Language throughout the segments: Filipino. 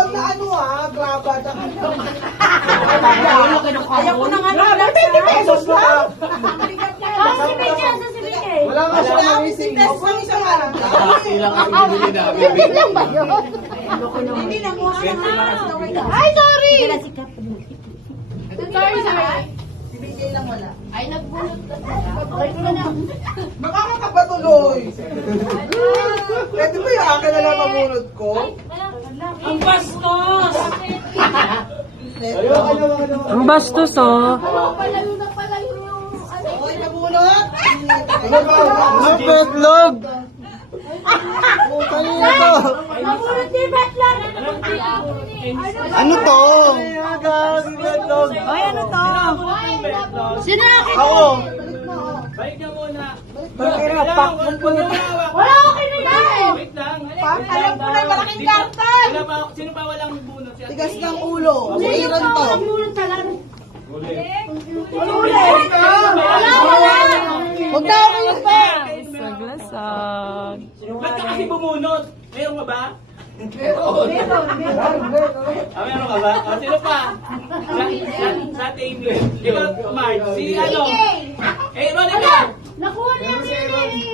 wag na ano graba. Ayaw ko na nga na. 20 pesos lang. Si Vicky, asa si Vicky? Wala nga siya Wala mamising. test ng isang araw. Ilang ang bibili namin. Hindi lang ba yun? Hindi na mo. Ay, sorry! Sorry, sorry. Si BJ lang wala. Ay, nagbulot ka. Okay ko na. Makakapatuloy. Pwede ba yung akin na lang mamunod ko? Ang bastos! Ang bastos, oh. Palayo na palayo yung ano. Okay, nabunot. Ang betlog! Nabulot ni Betlang! Ano to? Ay, ano to? Sino akin? Ako! Wala ko kinigay! Alam ko na yung malaking karton. Sino pa walang bunot? Tigas ng ulo. Sino Mayroon pa to. ang bulot talaga? Wala. Huwag na ako yung pa. Saglasag. Ba't ka kasi bumunot? Meron ka ba? Meron ka ba? Sino pa? Sa table. Di ba, Mark? Si ano? Ronica! Nakuha niya ni...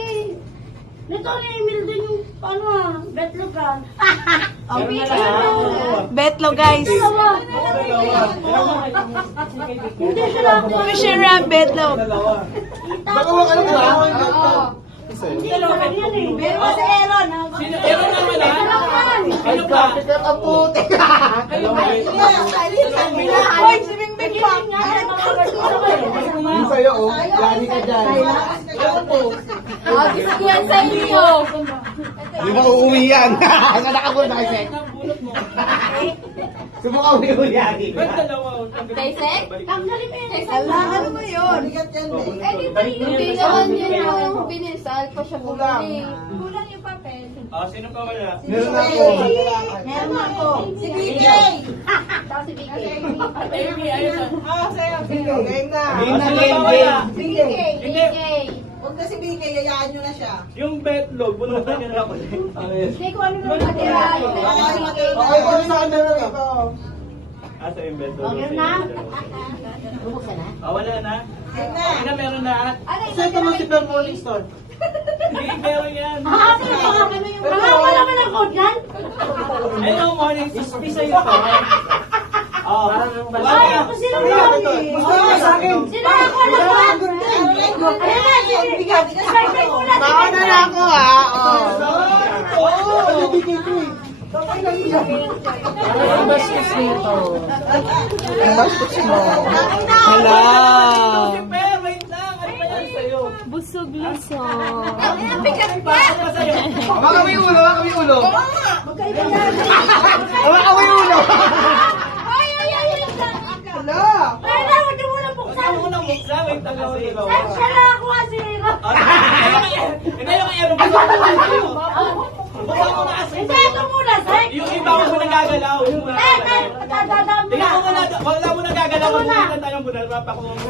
Nito ni Emil din yung betlogan. Betlog, guys. Hindi siya nakuha. Fisher ram, betlog. Bago ka lang ba? Hindi naman yan eh. Meron kasi Aaron. Sino? Meron na wala? Ano pa? Ang puti. Hoy, si Bingbing pa. Yung sa'yo, oh. Lani ka dyan. Gusto ko yan sa inyo. Di ba uuwi yan? Saan nakabunod na kasi? Sumuka uwi yan. Ba't dalawa? Taysek? Tanggalin mo yun. Ano ba yun? Bigat yan eh. Eh, di ba hindi naman yun yung binisal pa siya bumili. Kulang yung papel. Sino pa wala? Meron ako. Meron ako. Si BJ. Tapos si Vicky. Baby, ayun na. Sa'yo. Game na. Sino pa wala? BJ. Vicky. Huwag na si BJ, yayaan nyo na siya. Yung betlog, bunutan niya na ako. Hindi ko ano naman matira. Okay, kung saan na lang ito. Asa yung betlog? Okay na? Wala na. Game na. Okay na, meron na. Saan ka mo si Per Morning Store? Hindi, meron yan. Wala ka ng code yan? Hello, morning. Isa yun pa. Ay, ako sila namin. Gusto mo sa akin? Sila ako na ba? Ayan na, sige. Sabay ko na. Baka na lang ako, Ang bastos nito. Ang bastos mo. Hala. Wait lang. Ano pa yan sa'yo? Busog-lusog. Baka may ulo, baka may ulo. Baka may ulo. Ay. Hala. Ay, na, huwag niyo muna buksan. Saan mo nang muksa? Wait lang kasi. Ay, siya na ako kasi. Hindi yung aero. Buksan mo na sa'yo. Buksan mo na kasi. Hindi, ito muna, Sek. Yung iba ko mo nagagalaw. Dadaan mo Tingnan na. ko muna. Wala mo nagagalaw. Magpunan tayo muna. Papakuha mo.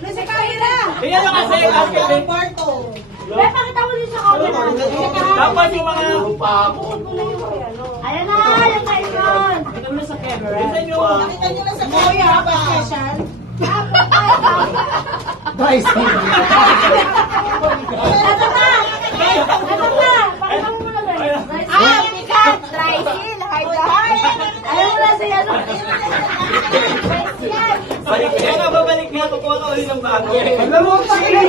Nasa kaya na. Tingnan mo kasi. Ang kwarto. Be, pakita mo din sa camera. Dapat yung mga... Ayan na, yung kaibigan. Tingnan nyo. Nakita nyo na sa kaya ba? Guys, Ito na. Pakita mo muna, Be. Bigat! Tricycle! Hard to hard! Ayaw mo na siya, ano? balik nga nga. Babalik nga. Kukuha ka ulit ng bago. Alam mo, sige.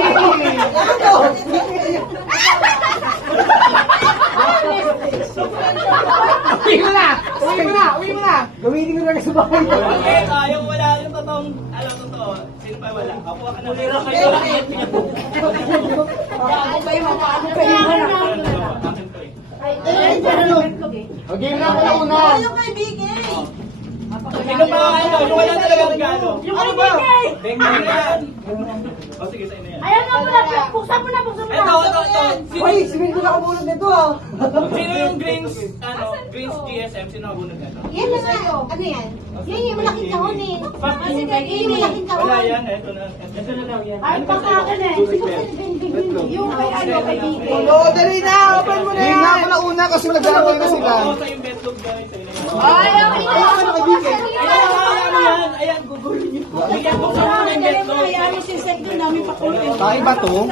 Uwi mo na. Gamitin ko na sa bahay. Okay, yung wala yung totoong, alam totoo. Sino pa wala? Kapuha ka na. Ulira kayo. Okay na ako una. Yung kay BJ. Sino pa ano? Yung wala talaga regalo. Yung kaibigan. Bengay yan. O sige, sa'yo na yan. Ayan na, buksan mo na. Ito. Si Ay, simin ko na kabulog nito ah. Sino yung Greens, Greens GSM? Sino ang bunod nito? Yan na nga. Ano yan? Yan yung malaking kahon eh. Yan yung malaking kahon. Wala yan, ito na. Ito na daw yan. Ay, pagkakan eh. Yung kay ano, kay Dito. Ulo, dali na. Open mo na Hindi nga pala una kasi nag-aaway na sila. Oo, sa yung betlog guys. Ay, okay na. Ayan, gugulin niyo. Ayan, buksan mo na yung betlog. Tayo ba to?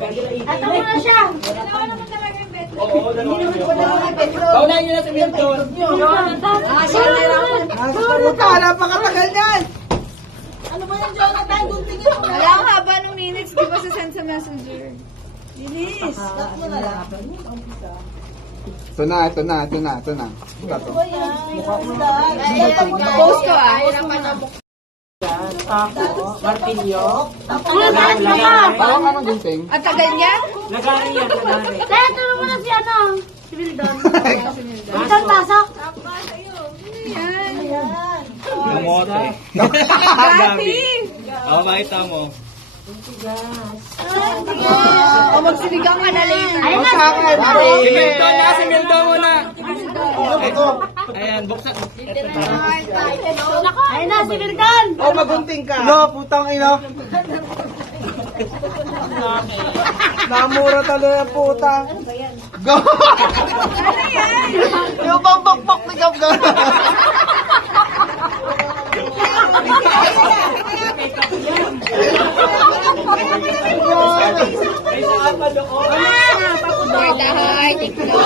Ato mo na siya. Oo, dalawa na yun. Paunahin niyo na sa betlog. Nasa napakatagal yan. Wala ang haba ng minutes, di ba sa send sa messenger? Bilis. Ito na. Ito to. Post ko ah. Parang anong gunting? At tagal niya? Kaya tulong mo na si ano. Si Wildon. Wildon, pasok. Kamote. Gati! Oo, makita mo. O magsiligang ka na later. Ayun na. Si Milton na, si Milton muna. Ayan, buksan. Ayun na, si Wildon. O, magunting ka. No, putang ina. Namura talaga yung puta. Go! Yung bang bakbak na gab na. May saan pa doon. Hi, TikTok.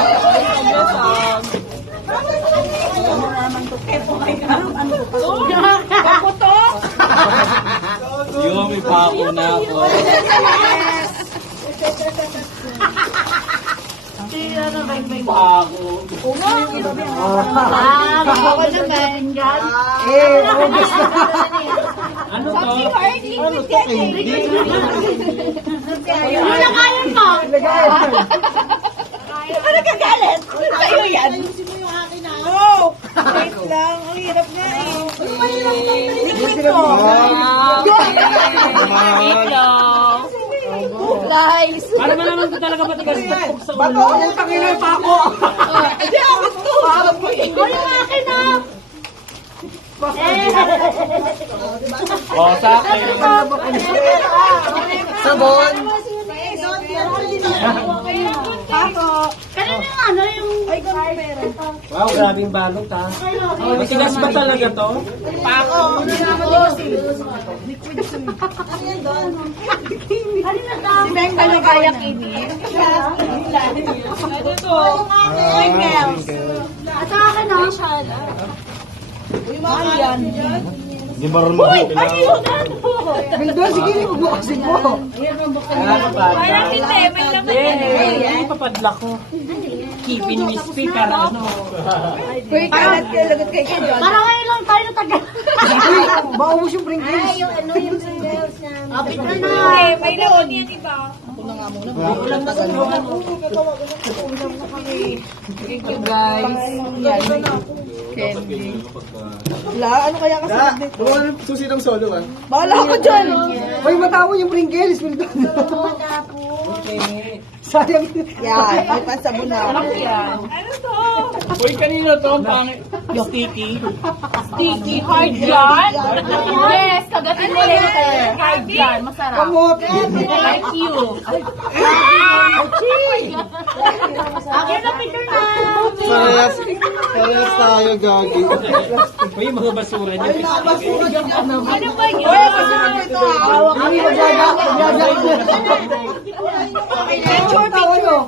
Yung may pako na ako. Pako. Ako naman. Ano to? Ano to? Hindi. Ano na kayan mo? Ano ka galit? Sa'yo yan. Nice. Para ba naman ito talaga matigas sa sa Bato, putang ina yung pako. Hindi ako ito. O, yung akin na. O, sa akin. Sabon. Kanina yung ano, yung... Wow, grabing balot ha. Matigas ba talaga to? Kanina to. Si Beng ba kaya kinis? At sa akin na. Hindi marunong Ay, yun na. Bildo, sige, magbukasin mo. Parang hindi, may laman yan. Ay, papadla ko. Keepin crispy para ano. Uy, kalat ka lagot kay John. Para ngayon lang tayo tagal. Maubos yung Pringles. Kapit na na. May laon yan iba. Thank you guys. Candy. Wala, ano kaya kasi nagdito? Buwan ng susi ng solo ah. Bahala ako dyan. Uy, matawo yung Pringles. Bildo. Sayang. Yan, may pansabon na. Uy, kanina to ang pangit. Sticky. Sticky hard yan? Yes, kagatin mo later. Hard yan, masarap. Kamot. Thank you. Akin na picture na. Parehas tayo, gagi. Uy, mga basura niyo. Ano ba yun? Hawak kami magjaja. Picture, tawa nyo.